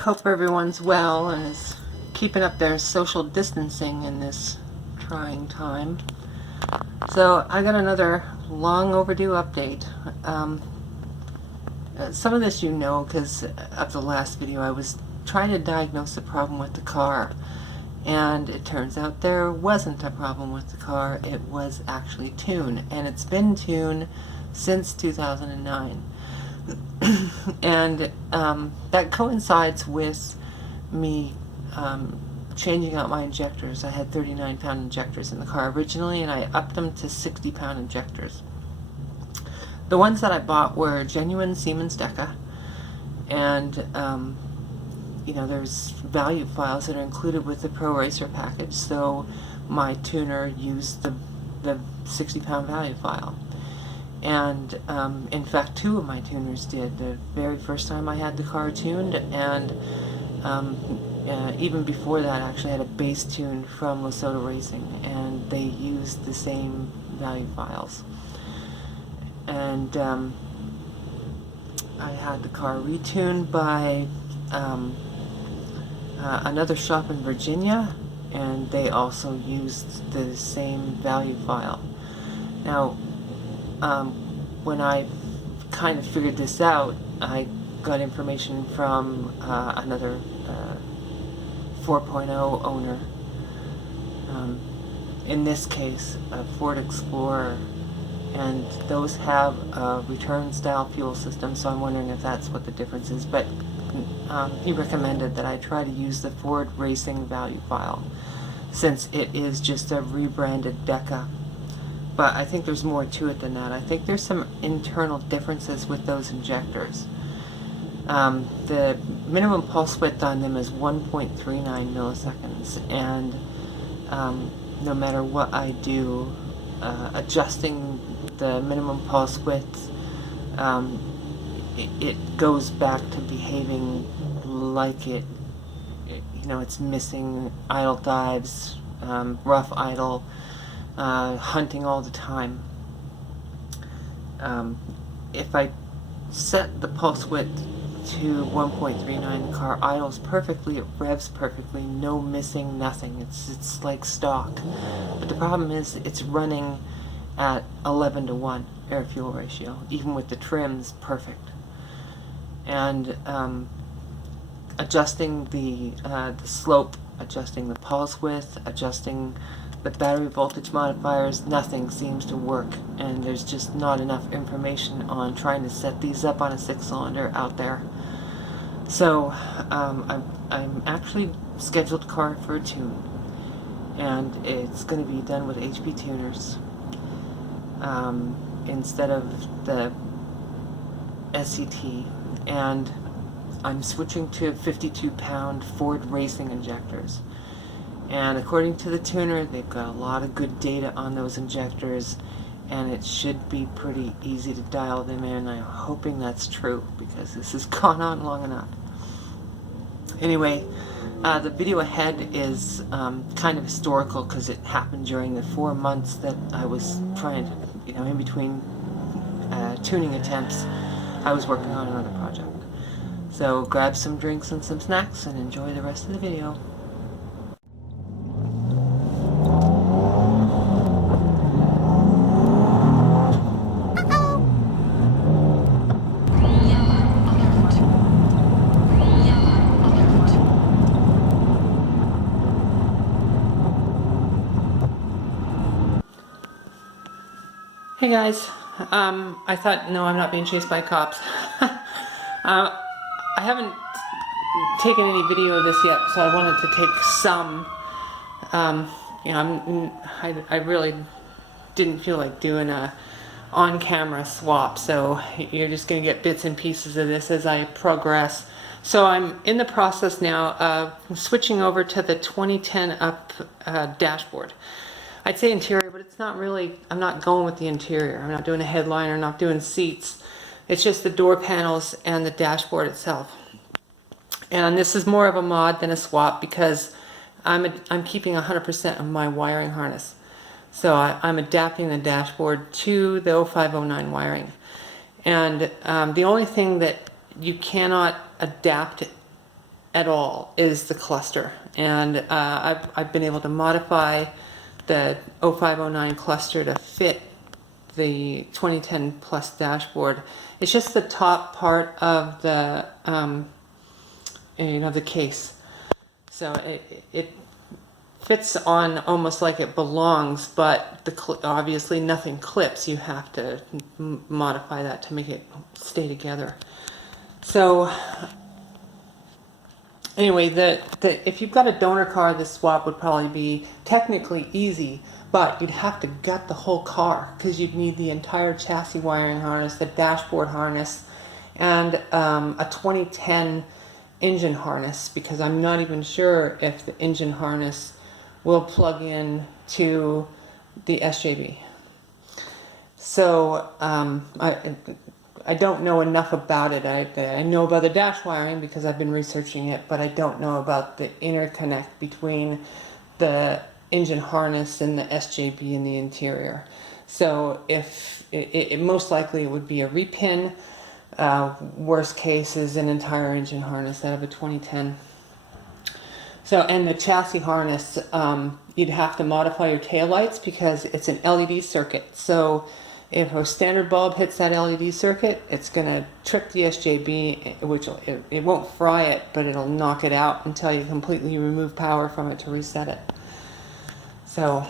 hope everyone's well and is keeping up their social distancing in this trying time. So I got another long overdue update. Some of this you know because of the last video. I was trying to diagnose the problem with the car, and it turns out there wasn't a problem with the car. It was actually tune, and it's been tune since 2009. And that coincides with me changing out my injectors. I had 39-pound injectors in the car originally, and I upped them to 60-pound injectors. The ones that I bought were genuine Siemens Deca, and you know, there's value files that are included with the Pro Racer package, so my tuner used the 60-pound value file. And in fact, two of my tuners did. The very first time I had the car tuned, and even before that, I actually had a base tune from Lesotho Racing, and they used the same value files. And I had the car retuned by another shop in Virginia, and they also used the same value file. Now, when I kind of figured this out, I got information from another 4.0 owner, in this case a Ford Explorer, and those have a return style fuel system, so I'm wondering if that's what the difference is. But he recommended that I try to use the Ford Racing value file, since it is just a rebranded Deca. But I think there's more to it than that. I think there's some internal differences with those injectors. The minimum pulse width on them is 1.39 milliseconds, and no matter what I do, adjusting the minimum pulse width, it goes back to behaving like you know, it's missing idle dives, rough idle, hunting all the time. If I set the pulse width to 1.39, the car idles perfectly, it revs perfectly, no missing, nothing. It's like stock. But the problem is it's running at 11:1 air-fuel ratio, even with the trims perfect. And adjusting the slope, adjusting the pulse width, adjusting the battery voltage modifiers, nothing seems to work, and there's just not enough information on trying to set these up on a 6-cylinder out there. So I'm actually scheduled car for a tune, and it's going to be done with HP tuners instead of the SCT, and I'm switching to 52-pound Ford Racing injectors. And according to the tuner, they've got a lot of good data on those injectors, and it should be pretty easy to dial them in. I'm hoping that's true, because this has gone on long enough. Anyway, the video ahead is kind of historical, because it happened during the 4 months that I was trying to, you know, in between tuning attempts, I was working on another project. So grab some drinks and some snacks and enjoy the rest of the video. Hey guys, I thought, no, I'm not being chased by cops. I haven't taken any video of this yet, so I wanted to take some. You know, I really didn't feel like doing a on-camera swap, so you're just going to get bits and pieces of this as I progress. So I'm in the process now of switching over to the 2010 up dashboard. I'd say interior, but it's not really, I'm not going with the interior. I'm not doing a headliner, I'm not doing seats. It's just the door panels and the dashboard itself. And this is more of a mod than a swap, because I'm keeping 100% of my wiring harness. So I'm adapting the dashboard to the 0509 wiring. And the only thing that you cannot adapt at all is the cluster. And I've been able to modify the 0509 cluster to fit the 2010 Plus dashboard. It's just the top part of the the case. So it fits on almost like it belongs, but obviously nothing clips. You have to modify that to make it stay together. So anyway, if you've got a donor car, this swap would probably be technically easy, but you'd have to gut the whole car because you'd need the entire chassis wiring harness, the dashboard harness, and a 2010 engine harness, because I'm not even sure if the engine harness will plug in to the SJB. So I don't know enough about it. I know about the dash wiring because I've been researching it, but I don't know about the interconnect between the engine harness and the SJB in the interior. So if it most likely it would be a repin. Worst case is an entire engine harness out of a 2010. So, and the chassis harness, you'd have to modify your taillights because it's an LED circuit. So if a standard bulb hits that LED circuit, it's going to trip the SJB, which it won't fry it, but it'll knock it out until you completely remove power from it to reset it. So,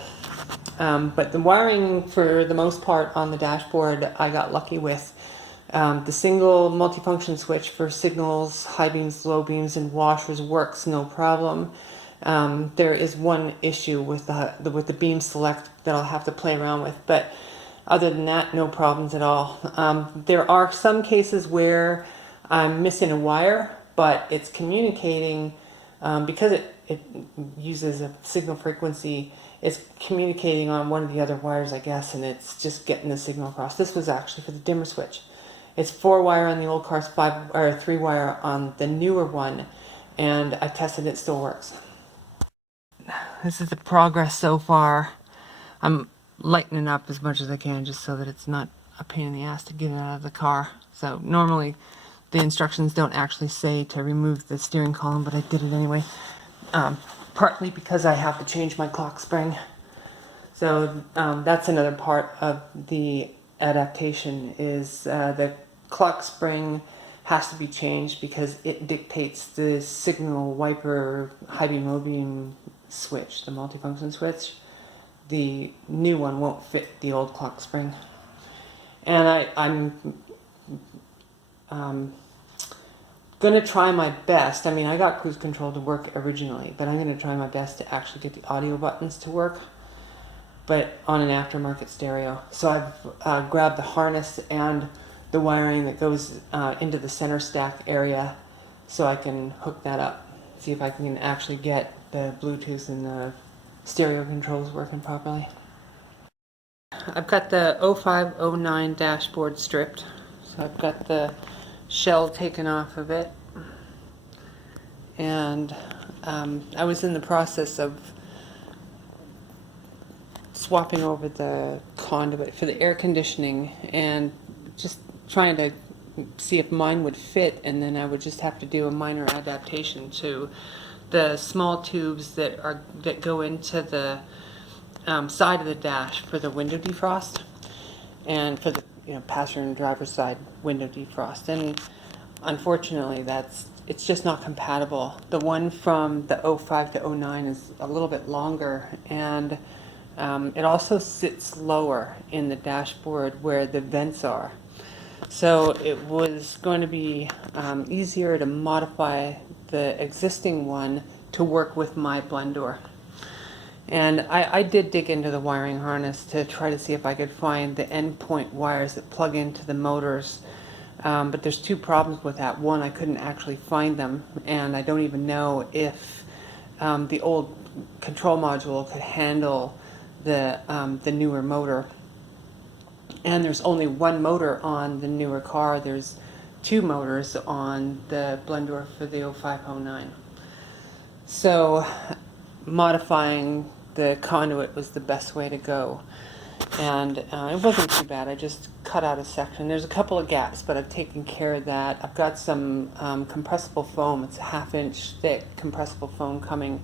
but the wiring for the most part on the dashboard, I got lucky with. The single multifunction switch for signals, high beams, low beams, and washers works no problem. There is one issue with the beam select that I'll have to play around with, but other than that, no problems at all. There are some cases where I'm missing a wire, but it's communicating because it uses a signal frequency. It's communicating on one of the other wires, I guess, and it's just getting the signal across. This was actually for the dimmer switch. It's 4-wire on the old car's 3-wire on the newer one, and I tested it, still works. This is the progress so far. I'm lightening up as much as I can just so that it's not a pain in the ass to get it out of the car. So normally the instructions don't actually say to remove the steering column, but I did it anyway. Partly because I have to change my clock spring. So that's another part of the adaptation is the clock spring has to be changed because it dictates the signal wiper high beam low beam switch, the multifunction switch. The new one won't fit the old clock spring, and I'm gonna try my best. I mean, I got cruise control to work originally, but I'm gonna try my best to actually get the audio buttons to work, but on an aftermarket stereo. So I've grabbed the harness and the wiring that goes into the center stack area so I can hook that up, see if I can actually get the Bluetooth and the stereo controls working properly. I've got the 0509 dashboard stripped, so I've got the shell taken off of it, and I was in the process of swapping over the conduit for the air conditioning and just trying to see if mine would fit, and then I would just have to do a minor adaptation to the small tubes that go into the side of the dash for the window defrost and for the passenger and driver side window defrost. And unfortunately it's just not compatible. The one from the 05 to 09 is a little bit longer, and it also sits lower in the dashboard where the vents are. So it was going to be easier to modify the existing one to work with my blend door. And I did dig into the wiring harness to try to see if I could find the endpoint wires that plug into the motors. But there's two problems with that. One, I couldn't actually find them, and I don't even know if the old control module could handle the newer motor. And there's only one motor on the newer car. There's two motors on the blend door for the 0509. So modifying the conduit was the best way to go. And it wasn't too bad. I just cut out a section. There's a couple of gaps, but I've taken care of that. I've got some compressible foam. It's a 1/2 inch thick compressible foam coming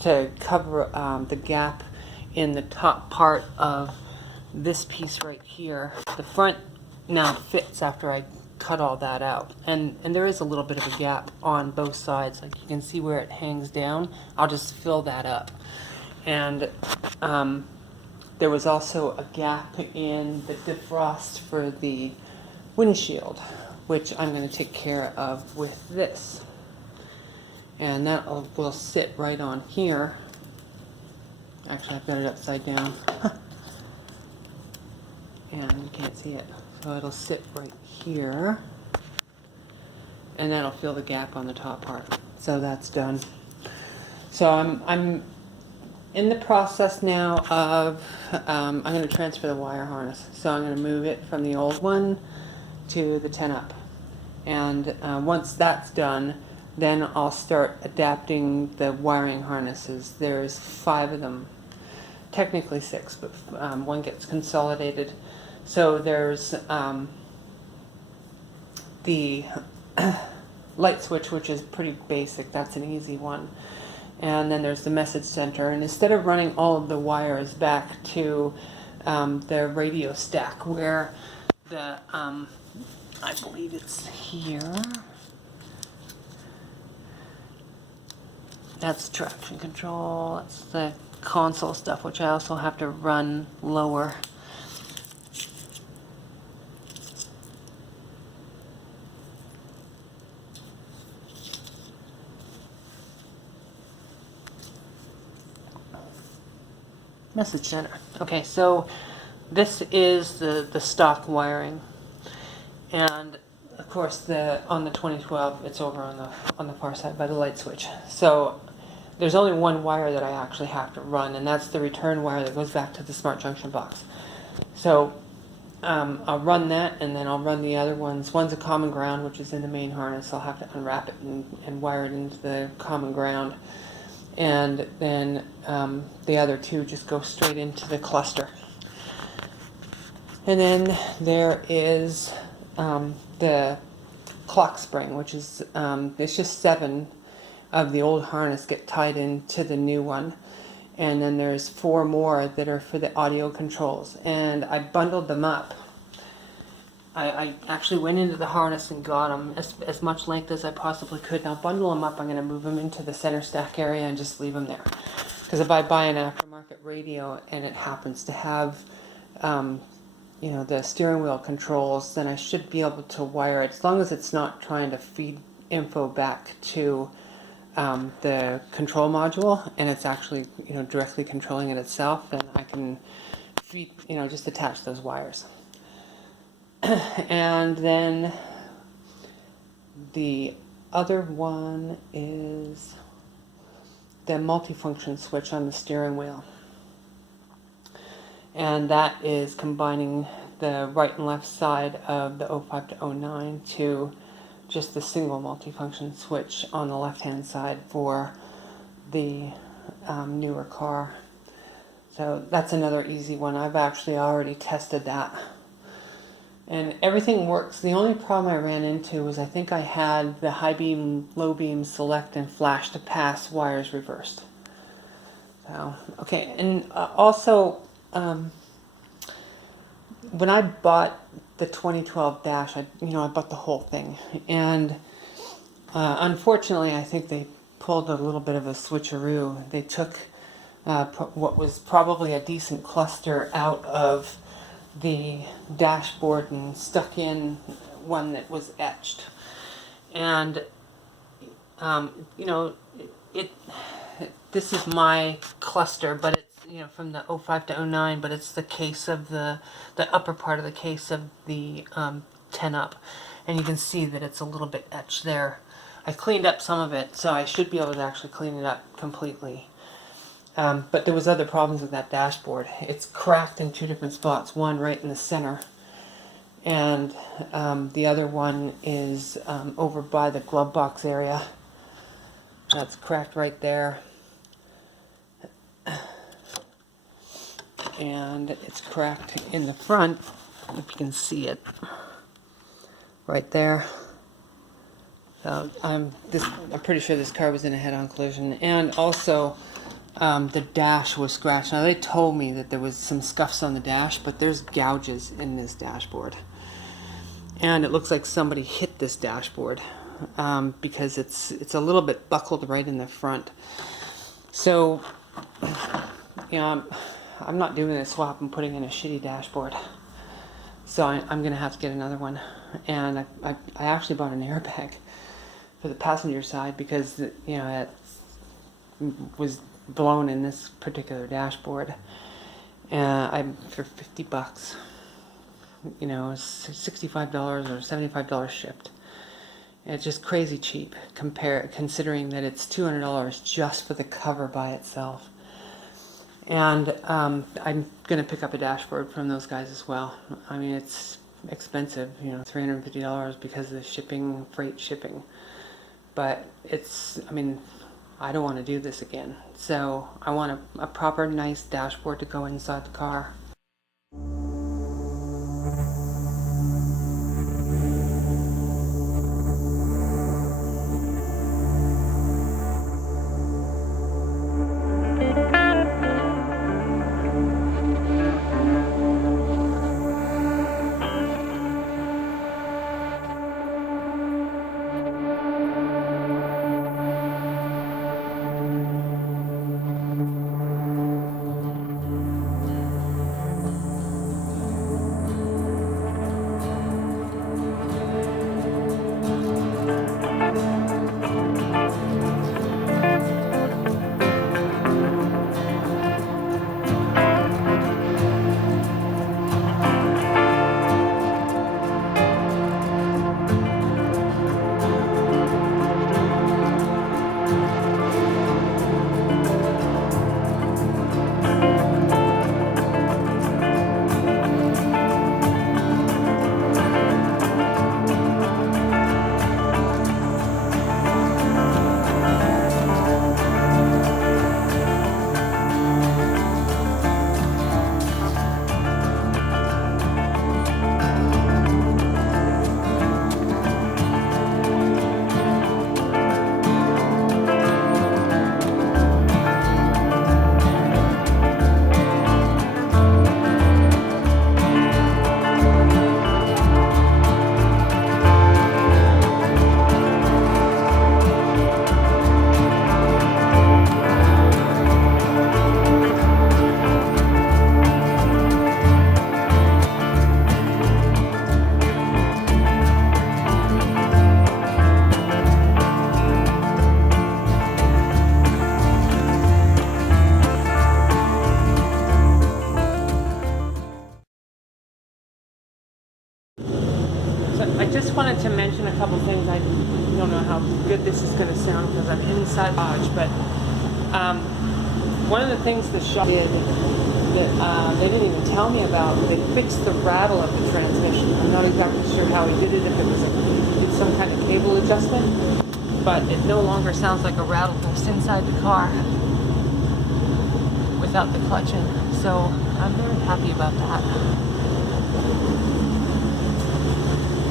to cover the gap in the top part of this piece right here. The front now fits after I cut all that out, and there is a little bit of a gap on both sides, like you can see where it hangs down. I'll just fill that up. And there was also a gap in the defrost for the windshield, which I'm going to take care of with this, and that will sit right on here. Actually, I've got it upside down and you can't see it. So it'll sit right here, and that'll fill the gap on the top part. So that's done. So I'm in the process now of, I'm going to transfer the wire harness. So I'm going to move it from the old one to the 10 up. And once that's done, then I'll start adapting the wiring harnesses. There's 5 of them, technically 6, but one gets consolidated. So there's the light switch, which is pretty basic. That's an easy one. And then there's the message center. And instead of running all of the wires back to the radio stack, where the, I believe it's here. That's traction control. That's the console stuff, which I also have to run lower. Message center. Okay, so this is the stock wiring, and of course on the 2012 it's over on the far side by the light switch. So there's only one wire that I actually have to run, and that's the return wire that goes back to the smart junction box. So I'll run that, and then I'll run the other ones. One's a common ground, which is in the main harness. I'll have to unwrap it and wire it into the common ground. And then the other 2 just go straight into the cluster. And then there is the clock spring, which is, it's just 7 of the old harness get tied into the new one. And then there's 4 more that are for the audio controls. And I bundled them up. I actually went into the harness and got them as much length as I possibly could. Now bundle them up, I'm going to move them into the center stack area and just leave them there. Because if I buy an aftermarket radio and it happens to have, you know, the steering wheel controls, then I should be able to wire it, as long as it's not trying to feed info back to the control module, and it's actually, you know, directly controlling it itself, then I can feed, you know, just attach those wires. And then the other one is the multifunction switch on the steering wheel. And that is combining the right and left side of the 05 to 09 to just the single multifunction switch on the left-hand side for the newer car. So that's another easy one. I've actually already tested that. And everything works. The only problem I ran into was I think I had the high beam, low beam, select, and flash to pass wires reversed. So, okay, and also, when I bought the 2012 Dash, I bought the whole thing. And unfortunately, I think they pulled a little bit of a switcheroo. They took what was probably a decent cluster out of the dashboard and stuck in one that was etched. And this is my cluster, but it's from the 05 to 09, but it's the case of the upper part of the case of the 10 up, and you can see that it's a little bit etched there. I cleaned up some of it, so I should be able to actually clean it up completely. But there was other problems with that dashboard. It's cracked in 2 different spots, one right in the center, and the other one is over by the glove box area. That's cracked right there. and it's cracked in the front, if you can see it right there. So I'm pretty sure this car was in a head-on collision, and also the dash was scratched. Now they told me that there was some scuffs on the dash, but there's gouges in this dashboard, and it looks like somebody hit this dashboard because it's a little bit buckled right in the front. So, you know, I'm not doing a swap and putting in a shitty dashboard. So I'm going to have to get another one. And I actually bought an airbag for the passenger side because, you know, it was blown in this particular dashboard. And for $50, you know, $65 or $75 shipped. It's just crazy cheap considering that it's $200 just for the cover by itself. And I'm going to pick up a dashboard from those guys as well. I mean, it's expensive, you know, $350 because of the shipping, freight shipping. But I mean, I don't want to do this again. So I want a proper, nice dashboard to go inside the car. I just wanted to mention a couple things. I don't know how good this is going to sound because I'm inside Dodge, but one of the things the shop did that they didn't even tell me about, they fixed the rattle of the transmission. I'm not exactly sure how he did it, if it was did some kind of cable adjustment, but it no longer sounds like a rattle burst inside the car without the clutch in. So I'm very happy about that.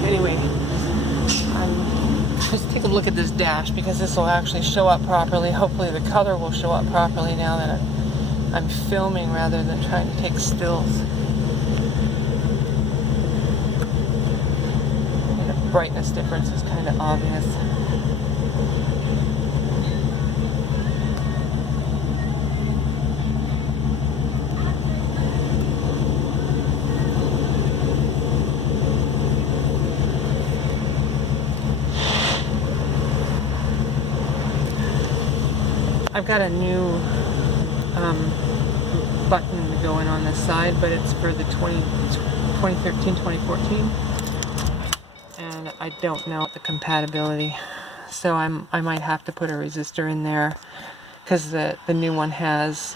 Anyway, just take a look at this dash because this will actually show up properly. Hopefully the color will show up properly now that I'm filming rather than trying to take stills. And the brightness difference is kind of obvious. I've got a new button going on this side, but it's for the 2013, 2014, and I don't know the compatibility, so I might have to put a resistor in there because the new one has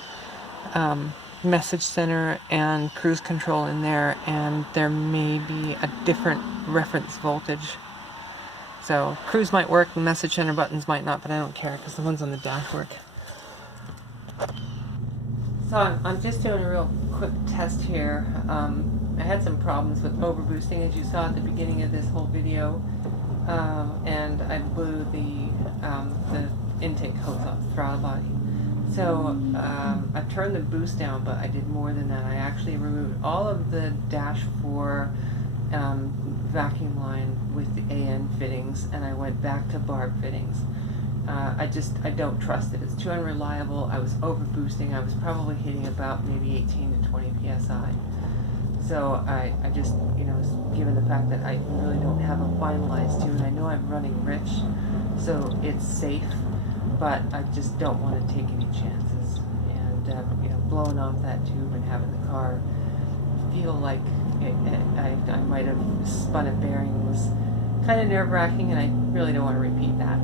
message center and cruise control in there, and there may be a different reference voltage. So cruise might work, the message center buttons might not, but I don't care because the ones on the dash work. So I'm just doing a real quick test here. I had some problems with overboosting, as you saw at the beginning of this whole video, and I blew the intake hose off the throttle body. So I turned the boost down, but I did more than that. I actually removed all of the dash 4 vacuum line with the AN fittings, and I went back to barb fittings. I don't trust it. It's too unreliable. I was over boosting. I was probably hitting about maybe 18 to 20 psi. So I just, given the fact that I really don't have a finalized tune, I know I'm running rich, so it's safe, but I just don't want to take any chances. And blowing off that tube and having the car feel like I might have spun a bearing was kind of nerve-wracking, and I really don't want to repeat that.